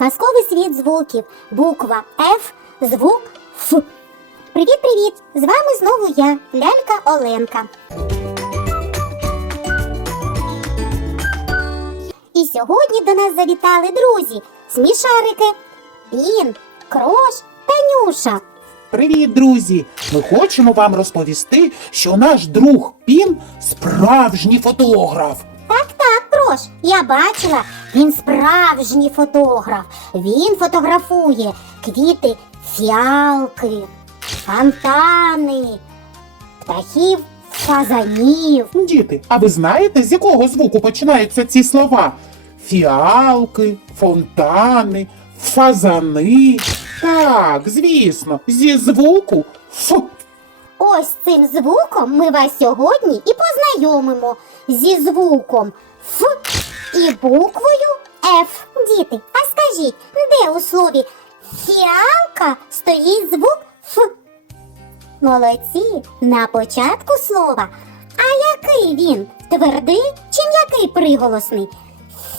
Казковий світ звуків. Буква Ф, звук Ф. Привіт-привіт! З вами знову я, лялька Оленка. І сьогодні до нас завітали друзі, смішарики, Пін, Крош та Нюша. Привіт, друзі! Ми хочемо вам розповісти, що наш друг Пін справжній фотограф. Так, так, Крош, я бачила, він справжній фотограф. Він фотографує квіти фіалки, фонтани, птахів, фазанів. Діти, а ви знаєте, з якого звуку починаються ці слова? Фіалки, фонтани, фазани. Так, звісно, зі звуку Ф. Ось цим звуком ми вас сьогодні і познайомимо зі звуком Ф і буквою Ф. Діти, а скажіть, де у слові фіалка стоїть звук Ф? Молодці, на початку слова. А який він? Твердий чи м'який приголосний?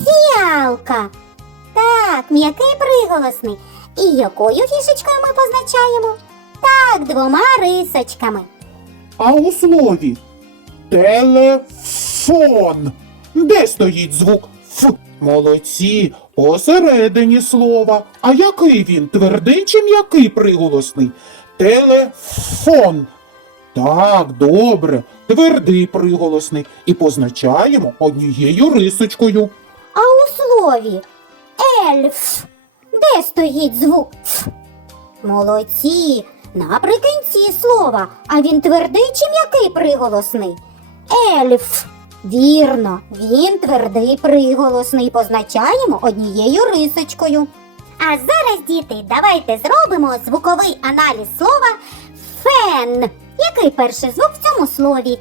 Фіалка. Так, м'який приголосний. І якою фішечкою ми позначаємо? Так, двома рисочками. А у слові телефон. Де стоїть звук Ф? Молодці, посередині слова. А який він? Твердий чи м'який приголосний? Телефон. Так, добре, твердий приголосний. І позначаємо однією рисочкою. А у слові ельф. Де стоїть звук Ф? Молодці. Наприкінці слова. А він твердий чи м'який приголосний? Ельф. Вірно, він твердий приголосний. Позначаємо однією рисочкою. А зараз, діти, давайте зробимо звуковий аналіз слова фен. Який перший звук в цьому слові?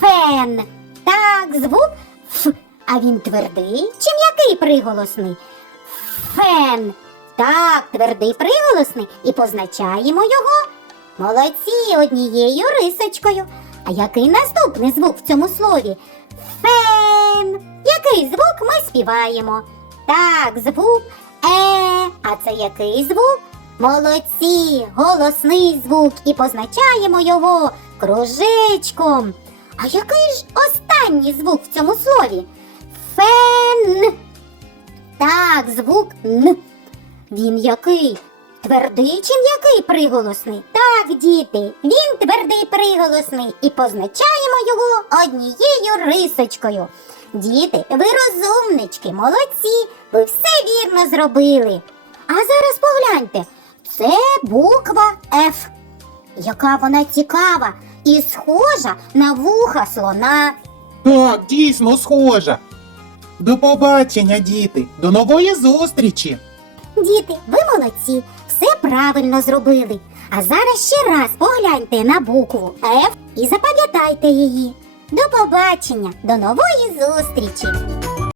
Фен. Так, звук Ф. А він твердий чи м'який приголосний? Фен. Так, твердий приголосний і позначаємо його. Молодці однією рисочкою. А який наступний звук в цьому слові? Фен. Який звук ми співаємо? Так, звук Е. А це який звук? Молодці, голосний звук і позначаємо його кружечком. А який ж останній звук в цьому слові? Фен. Так, звук Н. Він який? Твердий чи м'який приголосний? Так, діти, він твердий приголосний і позначаємо його однією рисочкою. Діти, ви розумнички, молодці, ви все вірно зробили. А зараз погляньте, це буква Ф. Яка вона цікава і схожа на вуха слона. Так, дійсно схожа. До побачення, діти. До нової зустрічі. Діти, ви молодці, все правильно зробили. А зараз ще раз погляньте на букву F і запам'ятайте її. До побачення, до нової зустрічі!